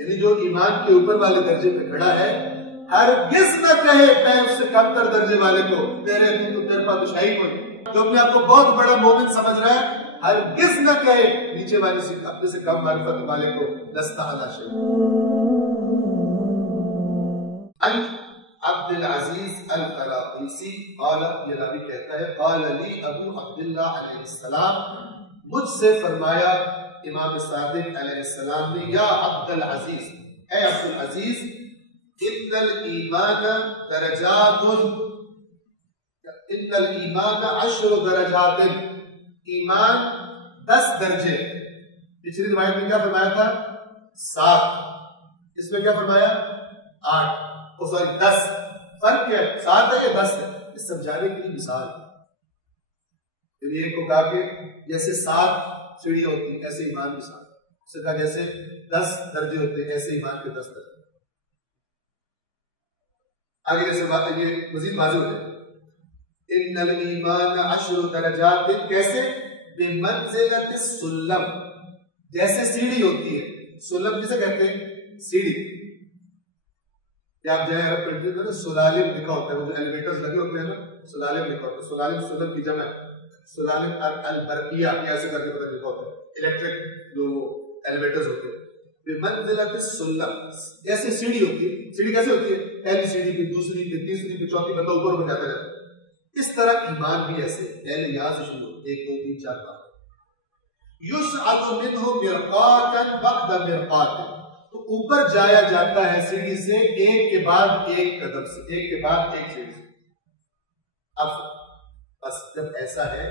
یعنی جو ایمان کے اوپر والے درجے پہ کھڑا ہے ہرگز نہ کہے میں اس سے کم تر درجے والے کو تیرے پاس کچھ ہے ہی کوئی. جو اپنے آپ کو بہت بڑا مومن سمجھ رہا ہے ہرگز نہ کہے نیچے والے سے اپنے سے کم معرفت والے کو لست علی شیء. عبد العزیز القراطیسی قال یہ راوی کہتا ہے قال لی ابو عبداللہ علیہ السلام مجھ سے فرمایا امام صادق علیہ السلام نے یا عبد العزیز اے عبد العزیز ان الایمان درجات ان الایمان 10 درجات ایمان 10 درجے. پچھلی روایت میں کیا فرمایا تھا 7 اس میں کیا فرمایا 8 سوری 10 فرق کیا ہے 7 ہے یا 10 ہے اس سمجھانے کی مثال ہے. ایک کو کہا کہ جیسے 7 سیڑھیاں ہوتی ہیں ایسے ایمان کی 7 اس سے کہا جیسے 10 درجے ہوتے ہیں ایسے ایمان کے 10 درجے. آگے جیسے بات ہے یہ مزید واضح ہوتے ہیں ان الایمان 10 درجات کیسے بمنزلۃ السلم جیسے سیڑھی ہوتی ہے. سلم کسے کہتے ہیں سیڑھی. آپ جائیں عرب کنٹری میں نا سلالم لکھا ہوتا ہے وہ جو ایلیویٹرز لگے ہوتے ہیں نا سلالم لکھا ہوتا ہے. سلالم سلم کی جمع ہے سلالم البرقیہ ایسے کر کے پتہ لکھا ہوتا ہے الیکٹرک جو ایلیویٹرز ہوتے ہیں. بمنزلۃ السلم جیسے سیڑھی ہوتی ہے. سیڑھی کیسے ہوتی ہے پہلی سیڑھی پہ دوسری پہ تیسری پہ چوتھی پہ اوپر اوپر جاتا رہتا ہے. اس طرح ایمان بھی ایسے پہلے یہاں سے شروع 1 2 3 4 5 یصعد منه مرقاتا بعد مرقات تو اوپر جایا جاتا ہے سیڑھی سے ایک کے بعد ایک قدم سے ایک کے بعد ایک سیڑھی سے. اب بس جب ایسا ہے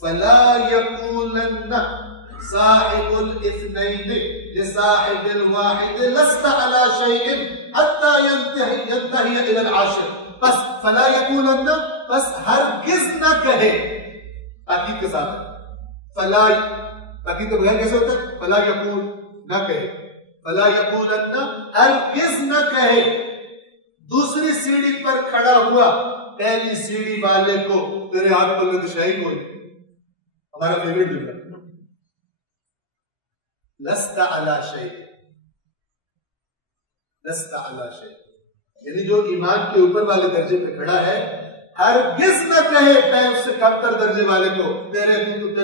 فلا یقولن صاحب الاثنین لصاحب الواحد لست على شيء حتى ينتهي الى العاشر. بس فلا یقولن بس ہرگز نہ کہے تاکید کے ساتھ فلا تاکید کے بغیر کیسے ہوتا ہے فلا یقول نہ کہے فلا یقولن ہرگز نہ کہے دوسری سیڑھی پر کھڑا ہوا پہلی سیڑھی والے کو تیرے ہاتھ پر تو شاہی کوئی ہمارا فیوریٹ دن ہے لست علی شیء لست علی شیء یعنی جو ایمان کے اوپر والے درجے پہ کھڑا ہے ہرگز نہ کہے میں اس سے کم تر درجے والے کو تیرے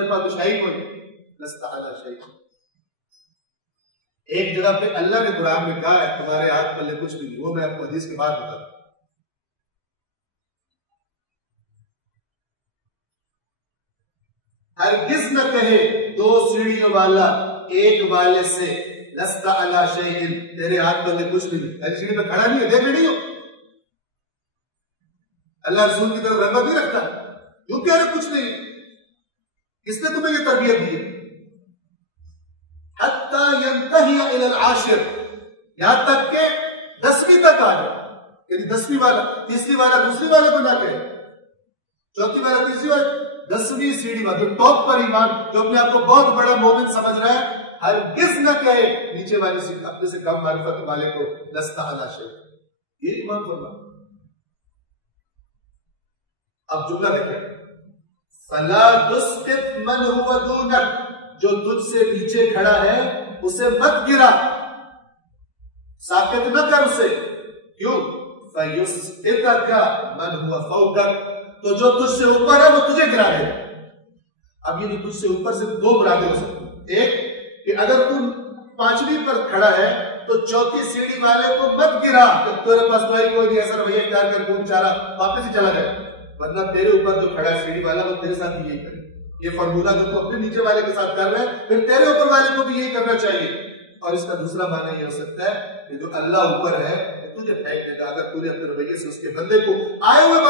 پاس کچھ ہے ہی کوئی لست علی شیء. ایک جگہ پہ اللہ نے قرآن میں کہا ہے تمہارے ہاتھ پلے کچھ بھی نہیں. وہ میں آپ کو حدیث کے بعد بتا دوں. ہرگز نہ کہے 2 سیڑھیوں والا ایک والے سے لست علی شیء تیرے ہاتھ پلے کچھ بھی نہیں. پہلی سیڑھی پہ کھڑا نہیں ہے دیکھ نہیں ہو اللہ رسول کی طرف رغبت نہیں رکھتا کیوں کہہ رہے کچھ نہیں. کس نے تمہیں یہ تربیت دی ہے حتی ینتہی الی العاشر یہاں تک کہ 10ویں تک آ جائے. یعنی 10ویں والا تیسری والا دوسری والے کو نہ کہے چوتھی والا تیسری والا 10ویں سیڑھی والا جو ٹاپ پر ایمان جو اپنے آپ کو بہت بڑا مومن سمجھ رہا ہے ہرگز نہ کہے نیچے والی سیڑھی اپنے سے کم معرفت والے کو لست علی شیء. یہ ایمان فرما. اب جملہ دیکھیں فلا تسقط من هو دونک جو تجھ سے نیچے کھڑا ہے اسے مت گرا ساقط نہ کر اسے. کیوں فیسقطک من هو فوقک تو جو تجھ سے اوپر ہے وہ تجھے گرا دے. اب یہ تجھ سے اوپر سے 2 مرادیں ہو سکتی. ایک کہ اگر تم 5ویں پر کھڑا ہے تو چوتھی سیڑھی والے کو مت گرا کہ تیرے پاس کوئی نہیں ایسا رویہ اختیار کر کوئی بیچارہ واپس ہی چلا جائے ورنہ تیرے اوپر جو کھڑا ہے سیڑھی والا وہ تیرے ساتھ یہی کرے. یہ فارمولہ جو تو اپنے نیچے والے کے ساتھ کر رہے ہیں پھر تیرے اوپر والے کو بھی یہی کرنا چاہیے. اور اس کا دوسرا معنی یہ ہو سکتا ہے کہ جو اللہ اوپر ہے تجھے پھینک دے گا اگر تجھے اپنے رویے سے اس کے بندے کو آئے ہوئے